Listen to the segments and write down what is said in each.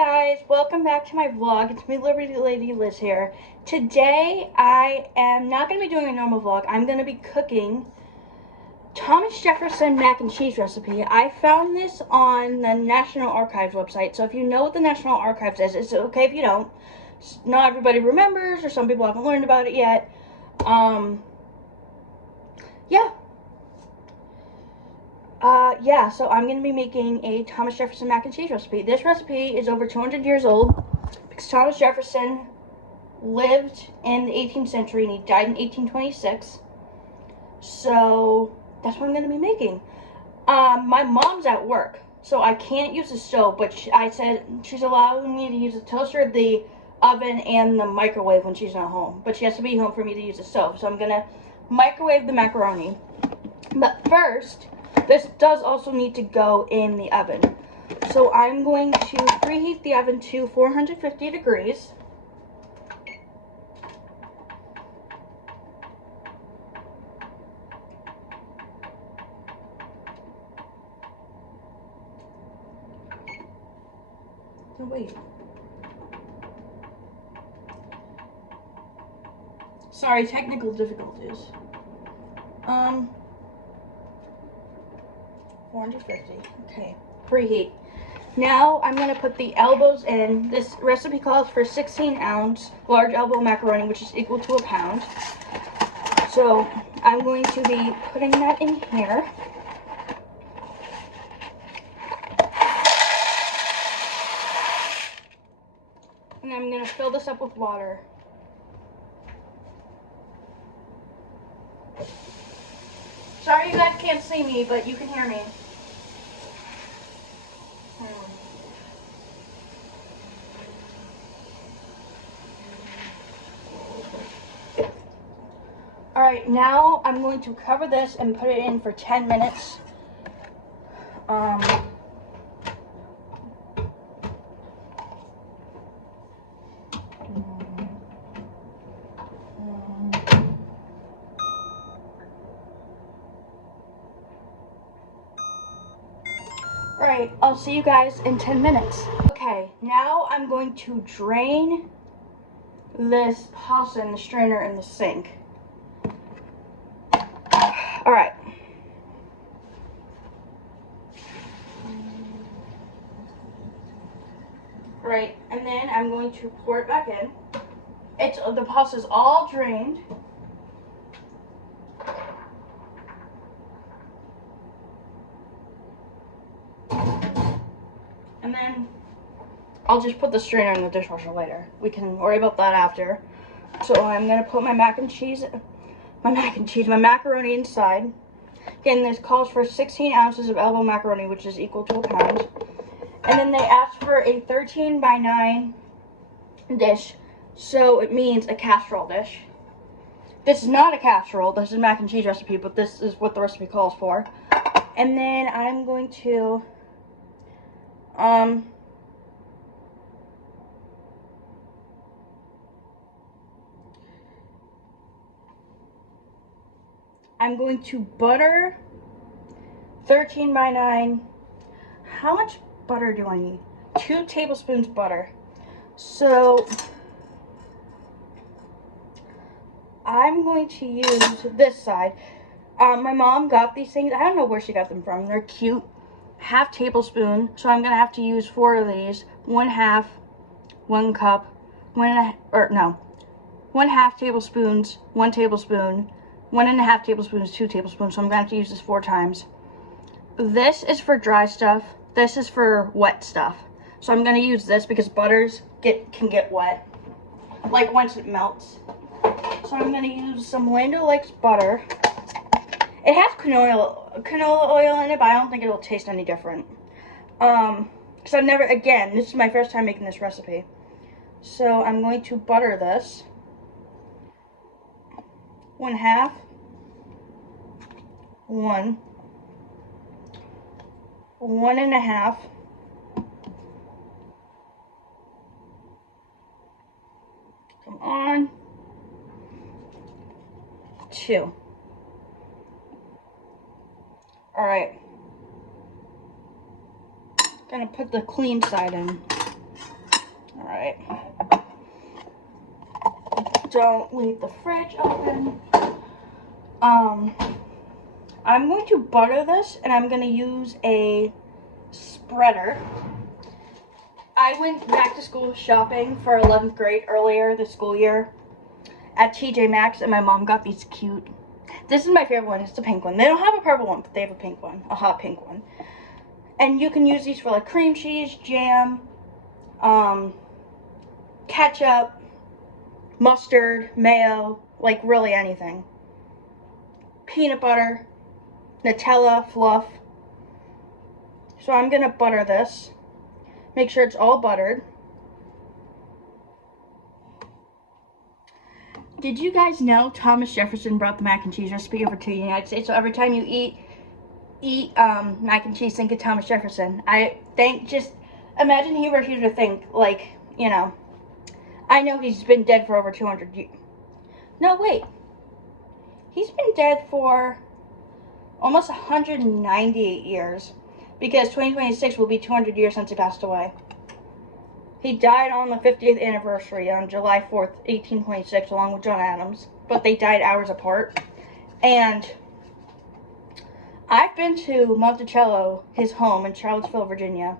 guys, welcome back to my vlog. It's me, Liberty Lady Liz here. Today I am not going to be doing a normal vlog. I'm going to be cooking Thomas Jefferson mac and cheese recipe. I found this on the National Archives website, so if you know what the National Archives is, it's okay if you don't. Not everybody remembers, or some people haven't learned about it yet. So I'm going to be making a Thomas Jefferson mac and cheese recipe. This recipe is over 200 years old because Thomas Jefferson lived in the 18th century and he died in 1826. So that's what I'm going to be making. My mom's at work, so I can't use the stove, but I said she's allowing me to use the toaster, the oven, and the microwave when she's not home. But she has to be home for me to use the stove, so I'm going to microwave the macaroni. But first, this does also need to go in the oven. So I'm going to preheat the oven to 450 degrees. Oh, wait. Sorry, technical difficulties. 450. Okay, preheat. Now I'm going to put the elbows in. This recipe calls for 16-ounce large elbow macaroni, which is equal to a pound. So I'm going to be putting that in here. And I'm going to fill this up with water. Sorry you guys can't see me, but you can hear me. Alright, now I'm going to cover this and put it in for 10 minutes. Alright, I'll see you guys in 10 minutes. Okay, now I'm going to drain this pasta in the strainer in the sink. Alright. Right, and then I'm going to pour it back in. The pasta's all drained. And then I'll just put the strainer in the dishwasher later. We can worry about that after. So I'm gonna put my my macaroni inside. Again, this calls for 16 ounces of elbow macaroni, which is equal to a pound. And then they asked for a 13 by 9 dish, so it means a casserole dish. This is not a casserole, this is a mac and cheese recipe, but this is what the recipe calls for. And then I'm going to butter 13 by 9. How much butter do I need? 2 tablespoons butter. So I'm going to use this side. My mom got these things. I don't know where she got them from. They're cute. Half tablespoon. So I'm going to have to use 4 of these. 1/2, 1 cup, 1/2 tablespoons, 1 tablespoon, 1.5 tablespoons, 2 tablespoons. So I'm going to have to use this 4 times. This is for dry stuff. This is for wet stuff. So I'm going to use this because butters can get wet, like once it melts. So I'm going to use some Land O'Lakes butter. It has canola oil in it, but I don't think it'll taste any different. Because again, this is my first time making this recipe. So I'm going to butter this. 1/2, 1, 1.5, come on, 2. All right, gonna put the clean side in. Alright. Don't leave the fridge open. I'm going to butter this, and I'm going to use a spreader. I went back to school shopping for 11th grade earlier this school year at TJ Maxx, and my mom got these cute. This is my favorite one. It's the pink one. They don't have a purple one, but they have a pink one, a hot pink one. And you can use these for like cream cheese, jam, ketchup, mustard, mayo, like really anything. Peanut butter, Nutella, fluff. So I'm gonna butter this. Make sure it's all buttered. Did you guys know Thomas Jefferson brought the mac and cheese recipe over to the United States? So every time you eat mac and cheese, think of Thomas Jefferson. Just imagine he were here to think, like, you know, I know he's been dead for over 200 years. No, wait. He's been dead for almost 198 years, because 2026 will be 200 years since he passed away. He died on the 50th anniversary on July 4th, 1826, along with John Adams, but they died hours apart. And I've been to Monticello, his home in Charlottesville, Virginia.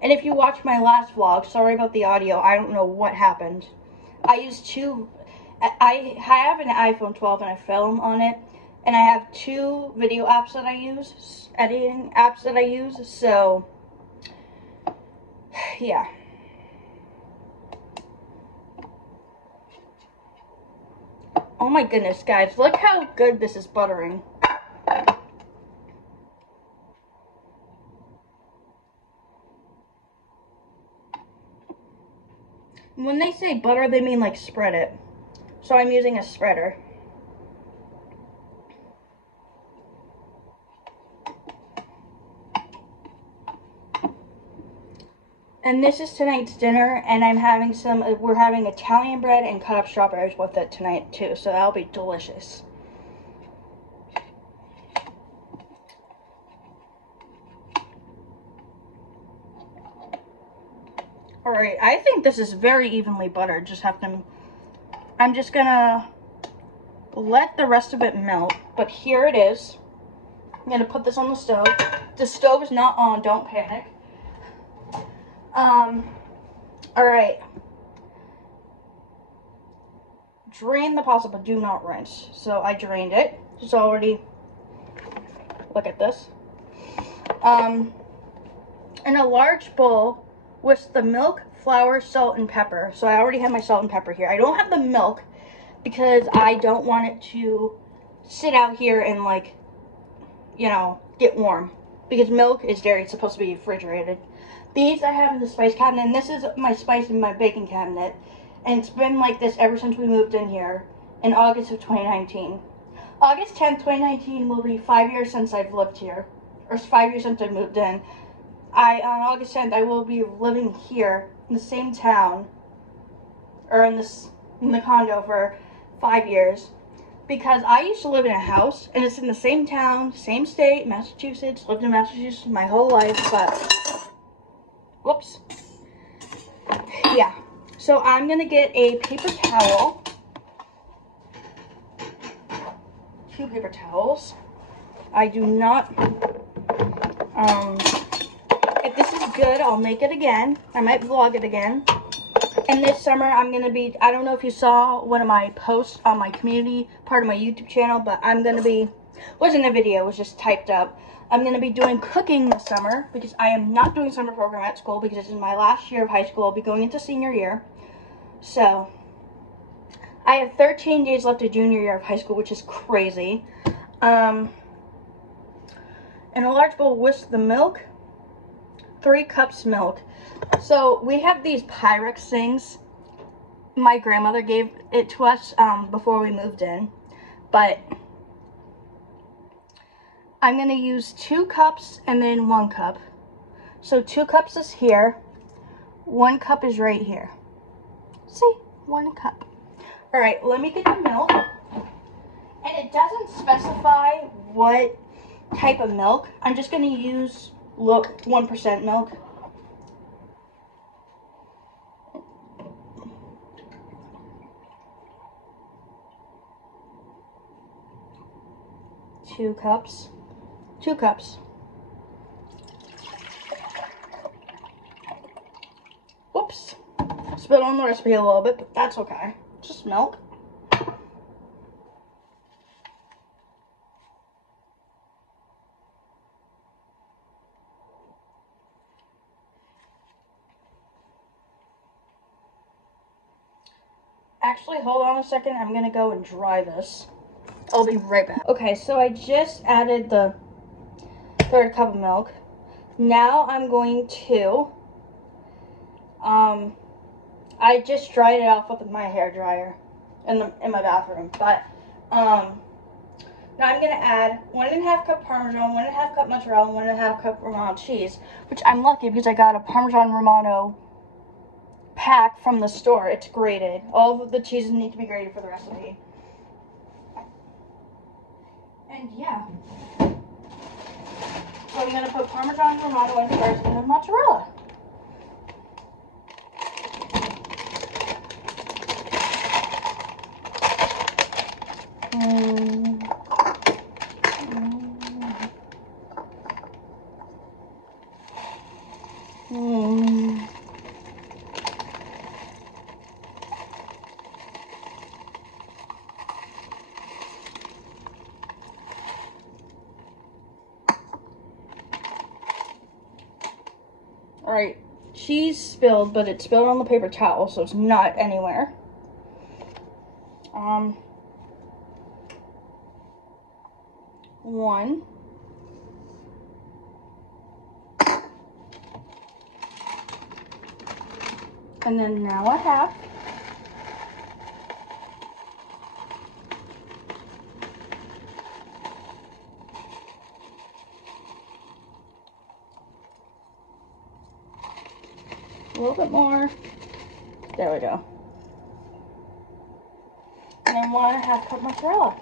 And if you watched my last vlog, sorry about the audio, I don't know what happened. I have an iPhone 12 and I film on it. And I have 2 video apps that I use, editing apps that I use, so, yeah. Oh my goodness, guys, look how good this is buttering. When they say butter, they mean like spread it. So I'm using a spreader. And this is tonight's dinner, and we're having Italian bread and cut up strawberries with it tonight too, so that'll be delicious. Alright, I think this is very evenly buttered. I'm just gonna let the rest of it melt, but here it is. I'm gonna put this on the stove. The stove is not on, don't panic. Alright. Drain the pasta, but do not rinse. So I drained it. It's already, look at this. In a large bowl with the milk, flour, salt, and pepper. So I already have my salt and pepper here. I don't have the milk because I don't want it to sit out here and, like, you know, get warm. Because milk is dairy, it's supposed to be refrigerated. These I have in the spice cabinet, and this is my spice in my baking cabinet. And it's been like this ever since we moved in here in August of 2019. August 10th, 2019 will be 5 years since I've lived here. Or 5 years since I moved in. On August 10th, I will be living here in the same town, or in the condo for 5 years. Because I used to live in a house, and it's in the same town, same state, Massachusetts. Lived in Massachusetts my whole life, but, whoops. Yeah, so I'm gonna get a paper towel. 2 paper towels. I do not, if this is good, I'll make it again. I might vlog it again. And this summer, I'm going to be, I don't know if you saw one of my posts on my community, part of my YouTube channel, but I'm going to be, wasn't a video, it was just typed up. I'm going to be doing cooking this summer, because I am not doing summer program at school, because this is my last year of high school. I'll be going into senior year. So, I have 13 days left of junior year of high school, which is crazy. In a large bowl, whisk the milk, 3 cups milk. So we have these Pyrex things. My grandmother gave it to us before we moved in. But I'm going to use 2 cups and then 1 cup. So 2 cups is here. 1 cup is right here. See? 1 cup. Alright, let me get the milk. And it doesn't specify what type of milk. I'm just going to use 1% milk. 2 cups. 2 cups. Whoops. Spilled on the recipe a little bit, but that's okay. Just milk. Actually, hold on a second. I'm gonna go and dry this. I'll be right back. Okay, so I just added the 1/3 cup of milk. Now I'm going to, I just dried it off with my hair dryer in my bathroom. But now I'm gonna add 1½ cup Parmesan, 1½ cup mozzarella, 1½ cup Romano cheese, which I'm lucky because I got a Parmesan Romano pack from the store. It's grated. All of the cheeses need to be grated for the recipe. And yeah. So I'm gonna put Parmesan Romano in first and then mozzarella. Alright, cheese spilled, but it spilled on the paper towel, so it's not anywhere. One. And then now a half. A little bit more. There we go. And then 1½ cup mozzarella.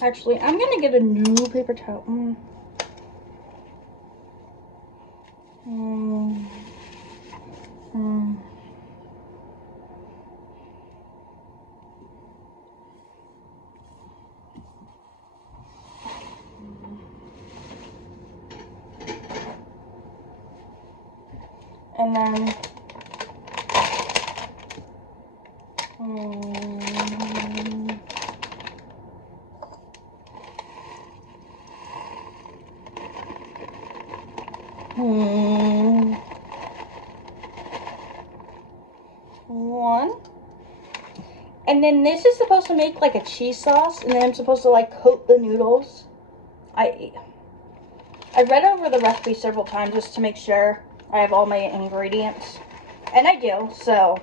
Actually, I'm gonna get a new paper towel. And then one. And then this is supposed to make like a cheese sauce, and then I'm supposed to like coat the noodles. I read over the recipe several times just to make sure I have all my ingredients. And I do, so.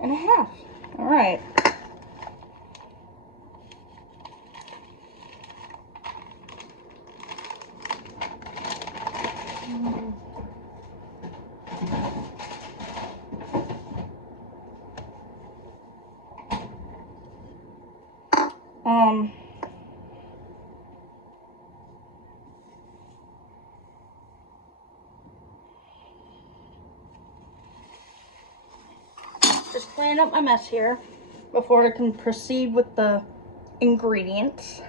And a half. Alright. Just cleaning up my mess here before I can proceed with the ingredients.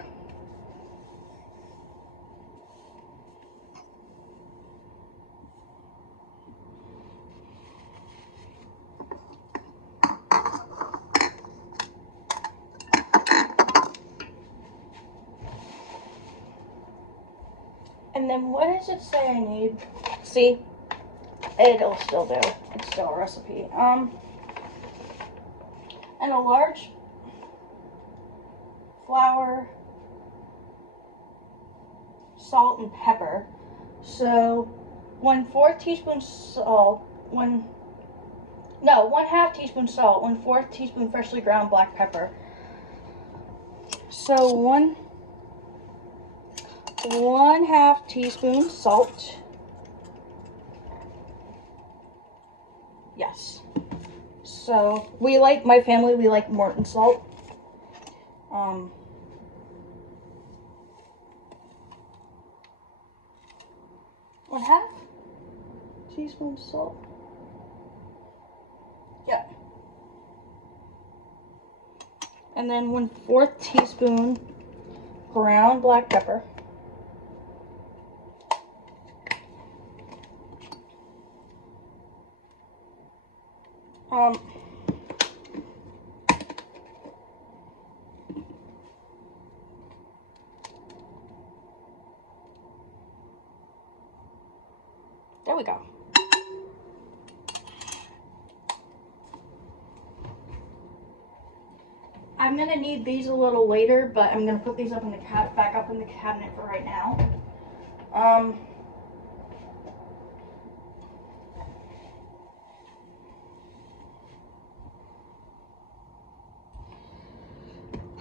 And then what does it say I need? See? It'll still do. It's still a recipe. And a large flour, salt, and pepper. So 1/4 teaspoon salt, 1/2 teaspoon salt, 1/4 teaspoon freshly ground black pepper. So 1/2 teaspoon salt. Yes. So my family, we like Morton salt. 1/2 teaspoon salt. Yep. And then 1/4 teaspoon ground black pepper. There we go. I'm gonna need these a little later, but I'm gonna put these up in the back up in the cabinet for right now.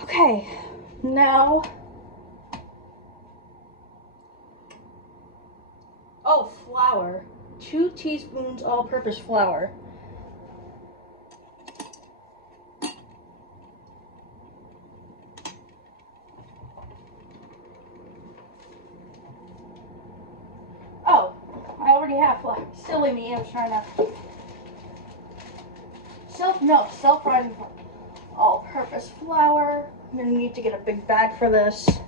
Okay, now. Oh, flour. 2 teaspoons all-purpose flour. Oh, I already have flour. Silly me, I was trying to. Self-rising all-purpose flour. I'm gonna need to get a big bag for this.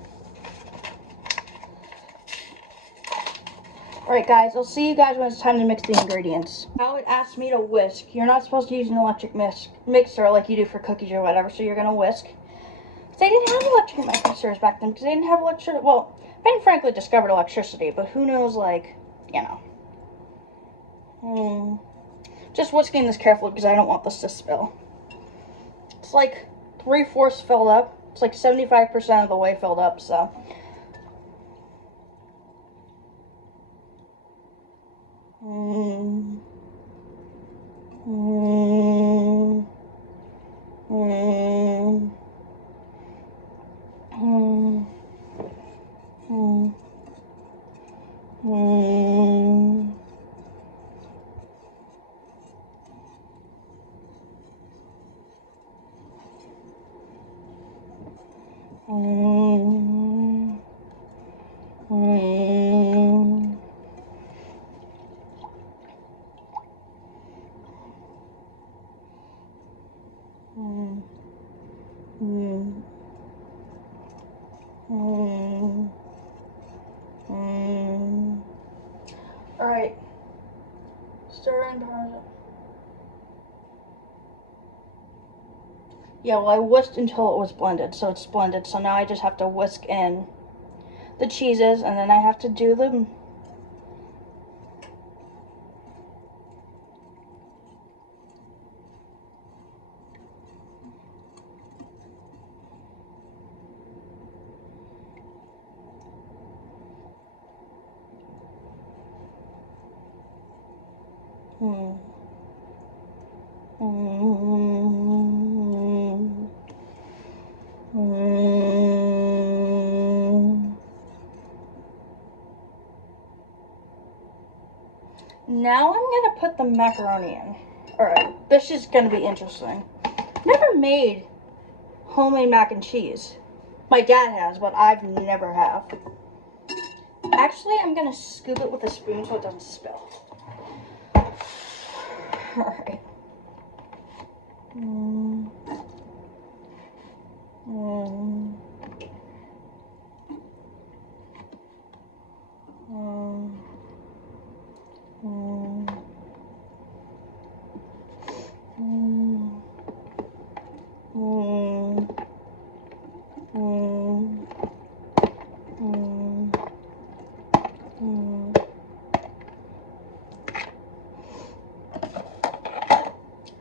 Alright guys, I'll see you guys when it's time to mix the ingredients. Now it asked me to whisk. You're not supposed to use an electric mixer like you do for cookies or whatever, so you're going to whisk. They didn't have electric mixers back then because they didn't have electricity. Well, Ben frankly discovered electricity, but who knows, like, you know. Just whisking this carefully because I don't want this to spill. It's like 3/4 filled up. It's like 75% of the way filled up, so. Alright. Stir in Parmesan. Yeah, well, I whisked until it was blended, so it's blended. So now I just have to whisk in the cheeses, and then I have to do the. Now I'm gonna put the macaroni in. Alright, this is gonna be interesting. Never made homemade mac and cheese. My dad has, but I've never have. Actually, I'm gonna scoop it with a spoon so it doesn't spill. Alright.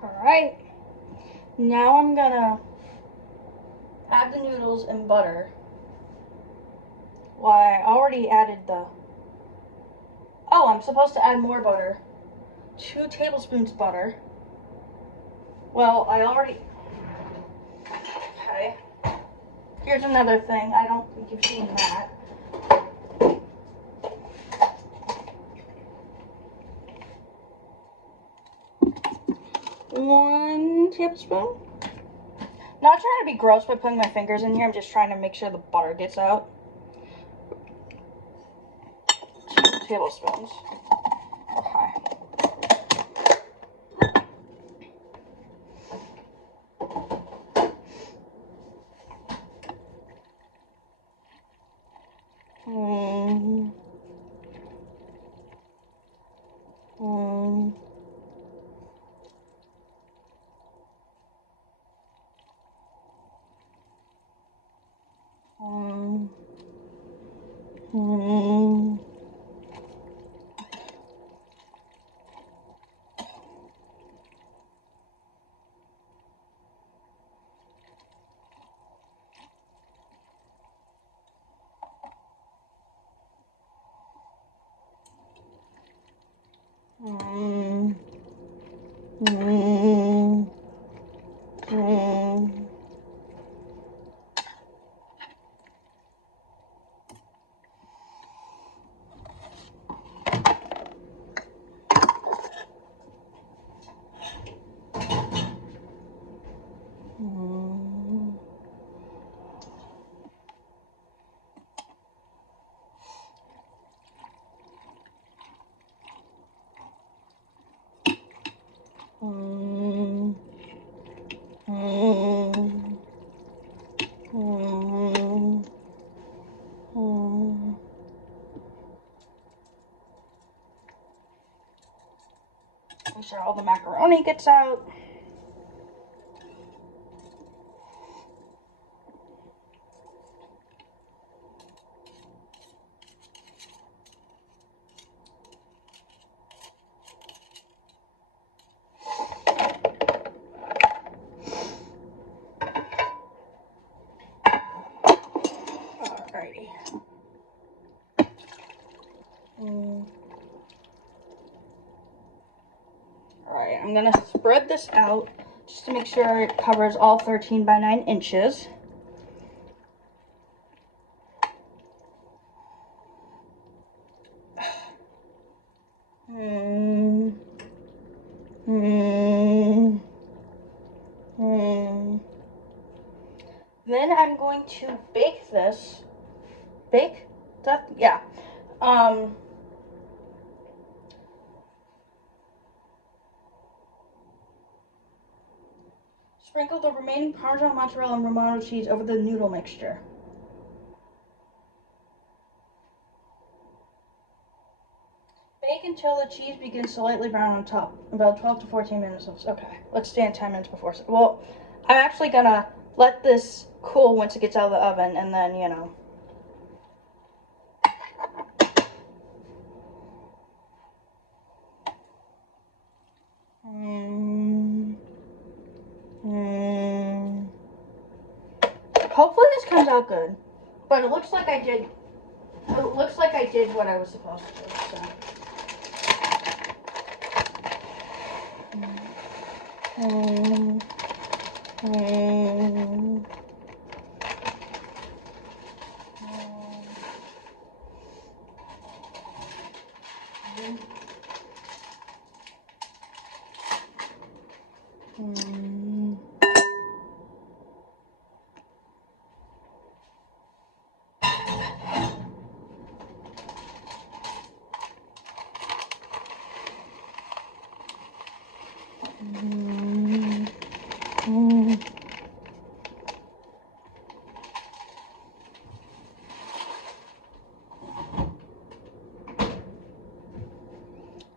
Alright, now I'm gonna add the noodles and butter. Well, I already added the. Oh, I'm supposed to add more butter. 2 tablespoons butter. Well, I already. Okay. Here's another thing. I don't think you've seen that. One tablespoon. Not trying to be gross by putting my fingers in here. I'm just trying to make sure the butter gets out. tablespoons. Okay. Mm. Mm. Mm. Mm. Mm. Mm. Mm. Mm. Mm. Mm. Mm. Mm. Make sure all the macaroni gets out. Alrighty. Mm. Alright, I'm gonna spread this out just to make sure it covers all 13 by 9 inches. Mm. Mm. Mm. Then I'm going to bake this. Bake? That, yeah. Sprinkle the remaining Parmesan, mozzarella, and Romano cheese over the noodle mixture. Bake until the cheese begins to lightly brown on top. About 12 to 14 minutes. Okay, let's stand 10 minutes before. Well, I'm actually gonna let this cool once it gets out of the oven, and then, you know. Mm. Mm. Hopefully this comes out good. But it looks like I did. It looks like I did what I was supposed to. So. Mm. Mm. Mm. Mm. Mm.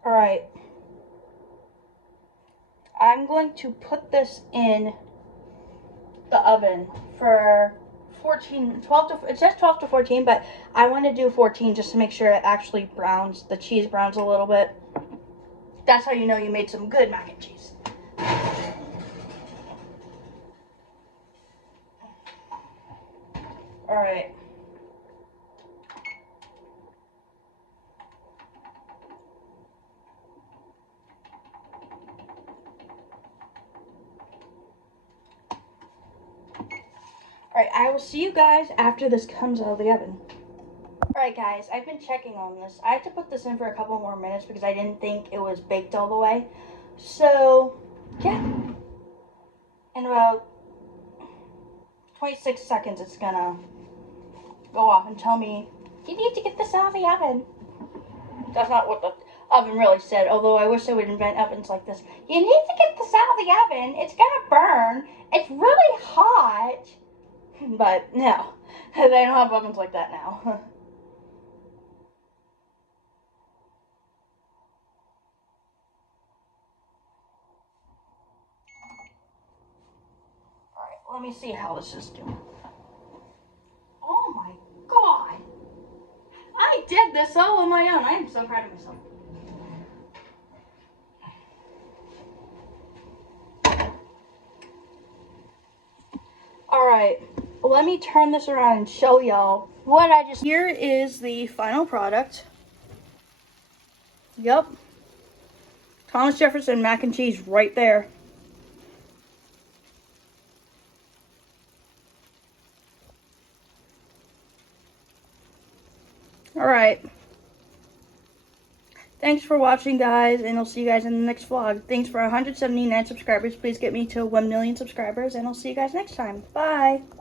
All right. I'm going to put this in the oven for 12 to, it says 12 to 14, but I want to do 14 just to make sure it actually browns, the cheese browns a little bit. That's how you know you made some good mac and cheese. All right. Alright, I will see you guys after this comes out of the oven. Alright guys, I've been checking on this. I had to put this in for a couple more minutes because I didn't think it was baked all the way. So, yeah. In about 26 seconds it's gonna go off and tell me, you need to get this out of the oven. That's not what the oven really said, although I wish they would invent ovens like this. You need to get this out of the oven. It's gonna burn. It's really hot. But no, they don't have ovens like that now. Alright, let me see how this is doing. Oh my god! I did this all on my own. I am so proud of myself. Alright, let me turn this around and show y'all what I just... Here is the final product. Yep. Thomas Jefferson mac and cheese right there. Alright. Thanks for watching, guys, and I'll see you guys in the next vlog. Thanks for 179 subscribers. Please get me to 1 million subscribers, and I'll see you guys next time. Bye!